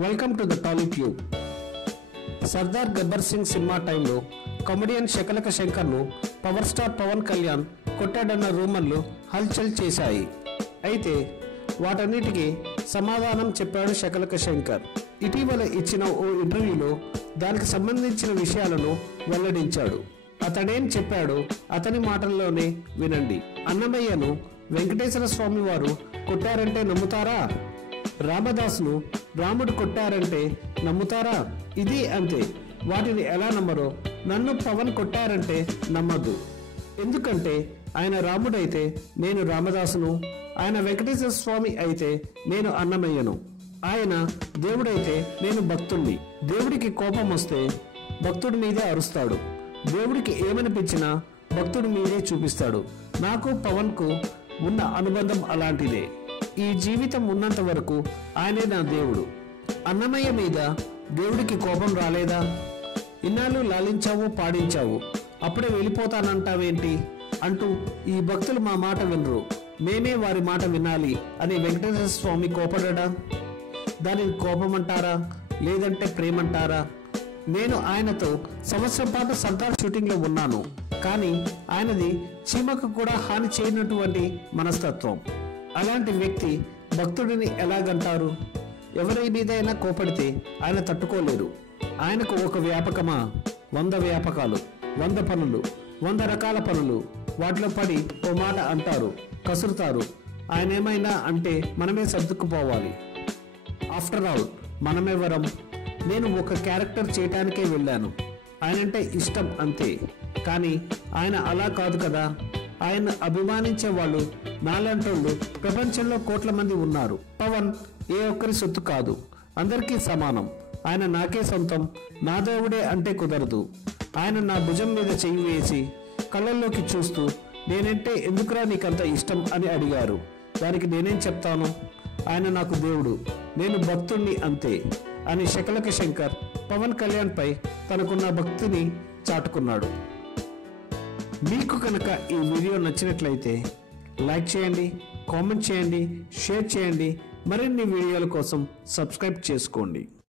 Welcome to the Tollytube. Sardaar Gabbar Singh cinema టైంలో comedian Shakalaka శంకర్ను power star Pawan Kalyan కొట్టాడన్న రూమర్లు హల్చల్ చేశాయి. అయితే వాటన్నిటికీ సమాధానం చెప్పాడు శకలక శంకర్. ఇటీవల ఇచ్చిన ఓ ఇంటర్వ్యూలో దానికి సంబంధించిన విషయాలను వెల్లడించాడు. అతడేం చెప్పాడో అతని మాటల్లోనే వినండి. అన్నమయ్యను వెంకటేశ్వర స్వామి వారు కొట్టారంటే నమ్ముతారా? రామదాసును రాముడు కొట్టారంటే నమ్ముతారా? ఇది అంతే. వాటిని ఎలా నమ్మరో నన్ను పవన్ కొట్టారంటే నమ్మద్దు. ఎందుకంటే ఆయన రాముడైతే నేను రామదాసును, ఆయన వెంకటేశ్వర స్వామి అయితే నేను అన్నమయ్యను, ఆయన దేవుడైతే నేను భక్తుణ్ణి. దేవుడికి కోపం వస్తే భక్తుడి మీదే అరుస్తాడు, దేవుడికి ఏమనిపించినా భక్తుడి మీదే చూపిస్తాడు. నాకు పవన్కు ఉన్న అనుబంధం అలాంటిదే. ఈ జీవితం ఉన్నంత వరకు ఆయనే నా దేవుడు. అన్నమయ్య మీద దేవుడికి కోపం రాలేదా? ఇన్నాళ్ళు లాలించావు, పాడించావు, అప్పుడే వెళ్ళిపోతానంటావేంటి అంటూ ఈ భక్తులు మా మాట వినరు, మేమే వారి మాట వినాలి అని వెంకటేశ్వర స్వామి కోపడడా? దానిని కోపమంటారా లేదంటే ప్రేమంటారా? నేను ఆయనతో సంవత్సరం పాటు సర్దార్ షూటింగ్లో ఉన్నాను, కానీ ఆయనది చీమకు కూడా హాని చేయనటువంటి మనస్తత్వం. అలాంటి వ్యక్తి భక్తుడిని ఎలాగంటారు? ఎవరి మీదైనా కోపడితే ఆయన తట్టుకోలేరు. ఆయనకు ఒక వ్యాపకమా? 100 వ్యాపకాలు, 100 పనులు, 100 రకాల పనులు. వాటిలో పడి ఓ మాట అంటారు, కసురుతారు. ఆయన ఏమైనా అంటే మనమే సర్దుకుపోవాలి. After all మనమెవరం? నేను ఒక క్యారెక్టర్ చేయటానికే వెళ్ళాను, ఆయనంటే ఇష్టం అంతే. కానీ ఆయన అలా కాదు కదా. ఆయన అభిమానించే వాళ్ళు నాలంటోళ్ళు ప్రపంచంలో కోట్ల మంది ఉన్నారు. పవన్ ఏ ఒక్కరి సొత్తు కాదు, అందరికీ సమానం. ఆయన నాకే సొంతం, నా దేవుడే అంటే కుదరదు. ఆయన నా భుజం మీద చెయ్యి వేసి కళ్ళల్లోకి చూస్తూ నేనంటే ఎందుకురా నీకంత ఇష్టం అని అడిగారు. దానికి నేనేం చెప్తాను? ఆయన నాకు దేవుడు, నేను భక్తుణ్ణి అంతే అని శకలక శంకర్ పవన్ కళ్యాణ్ పై తనకున్న భక్తిని చాటుకున్నాడు. మీకు కనుక ఈ వీడియో నచ్చినట్లయితే లైక్ చేయండి, కామెంట్ చేయండి, షేర్ చేయండి. మరిన్ని వీడియోల కోసం సబ్స్క్రైబ్ చేసుకోండి.